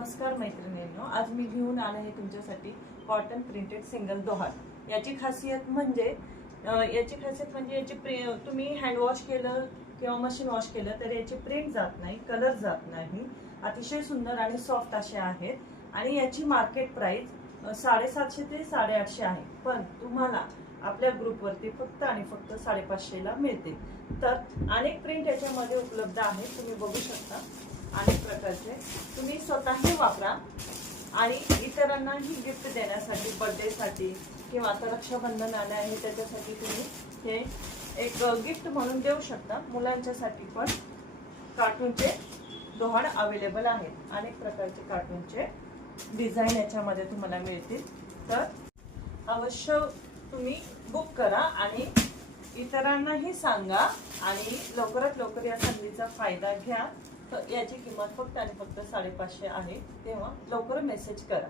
नमस्कार मैत्रिणींनो, आज मी घेऊन आले आहे तुमच्यासाठी कॉटन प्रिंटेड सिंगल दोहार। याची खासियत म्हणजे तुम्ही हँड वॉश केलं किंवा मशीन वॉश केलं तर याची प्रिंट जात नाही, कलर जात नाही। अतिशय सुंदर आणि सॉफ्ट असे आहेत आणि याची मार्केट प्राइस 750 ते 850 आहे, पण तुम्हाला आपल्या ग्रुपवरती फक्त आणि फक्त 550 ला मिळते। तर अनेक प्रिंट याच्यामध्ये उपलब्ध आहेत, तुम्ही बघू शकता। अनेक प्रकारचे तुम्ही स्वतःही वापरा आणि इतरांनाही गिफ्ट देण्यासाठी, बर्थडे साठी किंवा आता रक्षाबंधन आले आहे त्याच्यासाठी तुम्ही हे एक गिफ्ट म्हणून देऊ शकता। मुलांच्यासाठी पण कार्टूनचे दोहार अवेलेबल आहेत। अनेक प्रकारचे कार्टूनचे डिझाइन याच्यामध्ये तुम्हाला मिळतील, तर अवश्य तुम्ही बुक करा आणि इतरांनाही सांगा आणि लवकरात लवकर या संधीचा फायदा घ्या। तर याची किंमत फक्त आणि फक्त 550 आहे, तेव्हा लवकर मेसेज करा।